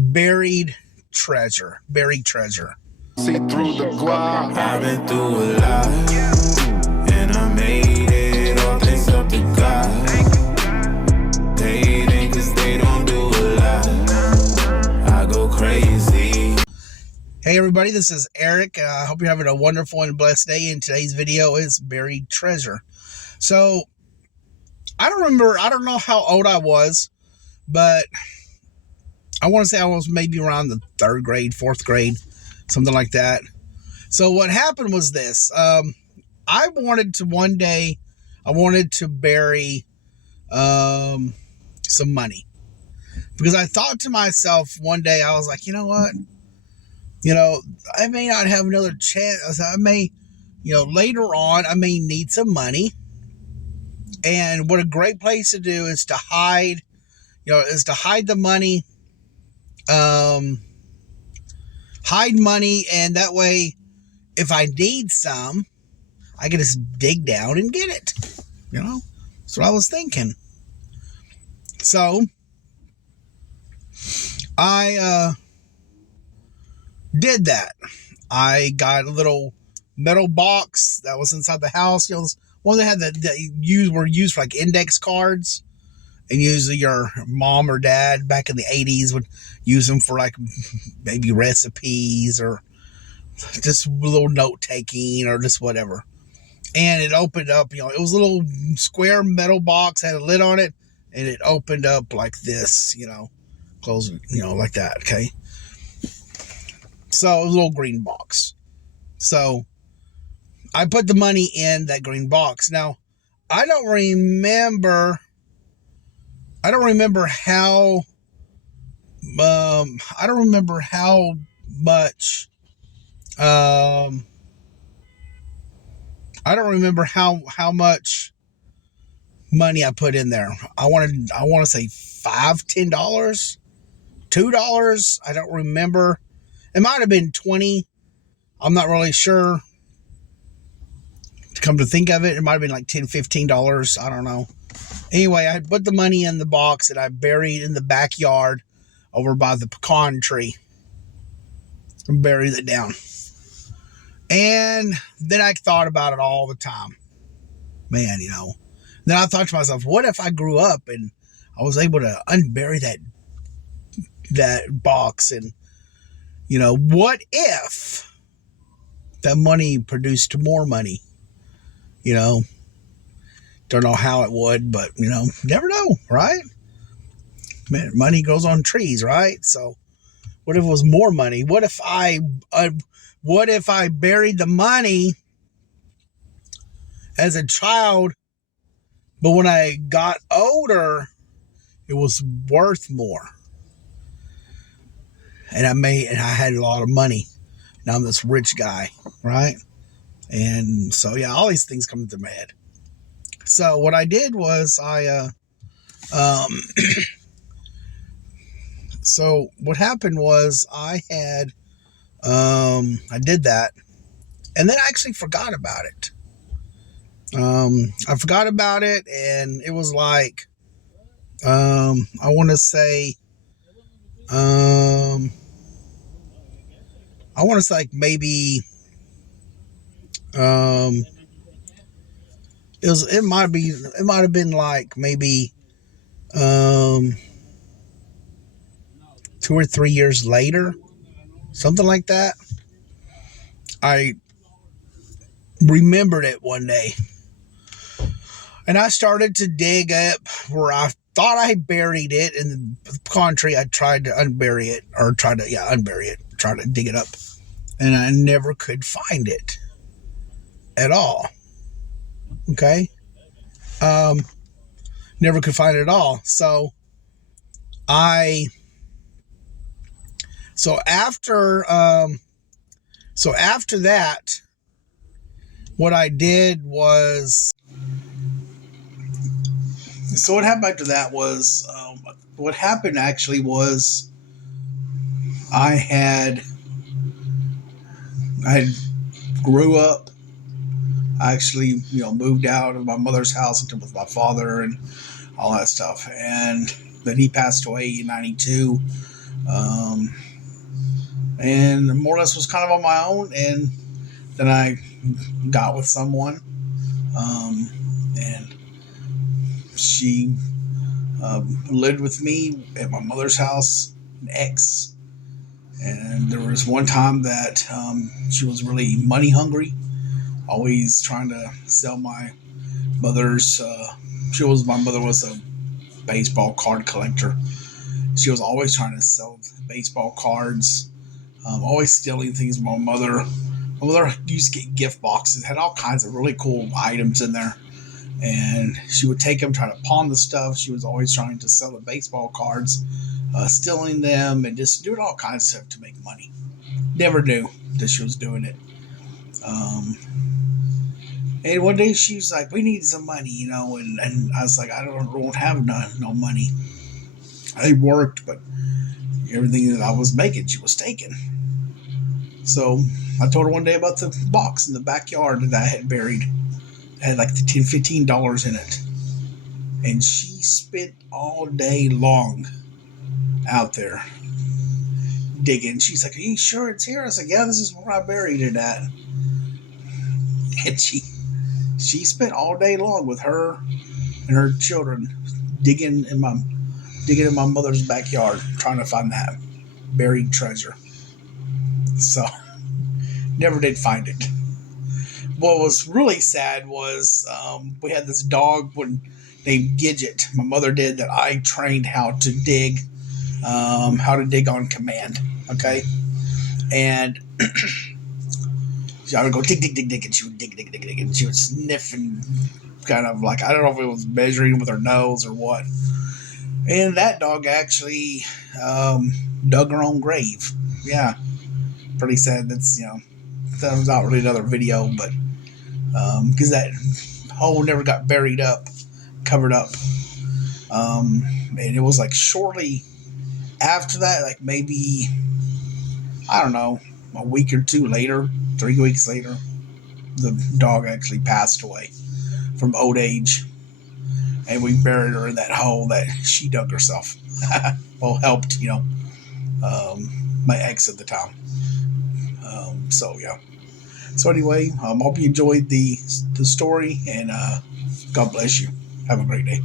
Buried treasure. Buried treasure. See through the guap. I've been through a lot, and I made it all thanks up to God. They ain't cause they don't do a lot. I go crazy. Hey everybody, this is Eric. I hope you're having a wonderful and blessed day. And today's video is buried treasure. So, I don't know how old I was, but I want to say I was maybe around the 3rd grade, 4th grade, something like that. So what happened was this. I wanted to bury some money. Because I thought to myself one day, I was like, you know what? I may not have another chance. I may, later on, I may need some money. And what a great place to do is to hide, the money. Hide money, and that way, if I need some, I can just dig down and get it. That's what I was thinking. So, I did that. I got a little metal box that was inside the house. One they had that were used for like index cards, and usually your mom or dad back in the 80s would use them for like maybe recipes or just a little note taking or just whatever. And it opened up, it was a little square metal box, had a lid on it, and it opened up like this, closing, like that. Okay. So it was a little green box. So I put the money in that green box. Now, I don't remember how much, I don't remember how much money I put in there. I want to say $5, $10, $2. I don't remember. It might have been 20. I'm not really sure. To come to think of it, it might have been like $10, $15. I don't know. Anyway, I put the money in the box and I buried in the backyard over by the pecan tree. And buried it down. And then I thought about it all the time. Man, Then I thought to myself, what if I grew up and I was able to unbury that box? And, what if that money produced more money? Don't know how it would, but, never know, right? Man, money grows on trees, right? So what if it was more money? What if I buried the money as a child, but when I got older, it was worth more? And I had a lot of money. Now I'm this rich guy, right? And so, yeah, all these things come into my head. So what I did was so what happened was I did that, and then I actually forgot about it. I forgot about it, and it was like, I want to say like maybe, it might have been like maybe, 2 or 3 years later, something like that. I remembered it one day, and I started to dig up where I thought I buried it in the pecan tree. I tried to unbury it, try to dig it up, and I never could find it at all. Okay. Never could find it at all. So after that, what I did was, what happened actually was, I grew up. I actually, moved out of my mother's house with my father and all that stuff. And then he passed away in 92. And more or less was kind of on my own. And then I got with someone, and she lived with me at my mother's house, an ex. And there was one time that she was really money hungry, always trying to sell my mother's. My mother was a baseball card collector. She was always trying to sell baseball cards, always stealing things from my mother. My mother used to get gift boxes, had all kinds of really cool items in there. And she would take them, try to pawn the stuff. She was always trying to sell the baseball cards, stealing them, and just doing all kinds of stuff to make money. Never knew that she was doing it. And one day she was like, "We need some money, and I was like, "I don't have no money." I worked, but everything that I was making, she was taking. So I told her one day about the box in the backyard that I had buried. It had like $15 in it. And she spent all day long out there digging. She's like, "Are you sure it's here?" I was like, "Yeah, this is where I buried it at." And she spent all day long with her and her children digging in my mother's backyard, trying to find that buried treasure. So, never did find it. What was really sad was we had this dog named Gidget. My mother did that. I trained how to dig on command. Okay, and I would go dig, dig, dig, dig, and she would dig, dig, dig, dig, and she would sniff and kind of like, I don't know if it was measuring with her nose or what. And that dog actually dug her own grave. Yeah, pretty sad. That was not really another video, but because that hole never got covered up. And it was like shortly after that, like maybe, I don't know, a week or two later, 3 weeks later, the dog actually passed away from old age. And we buried her in that hole that she dug herself. Well, helped, my ex at the time. So, yeah. So, anyway, hope you enjoyed the story, and God bless you. Have a great day.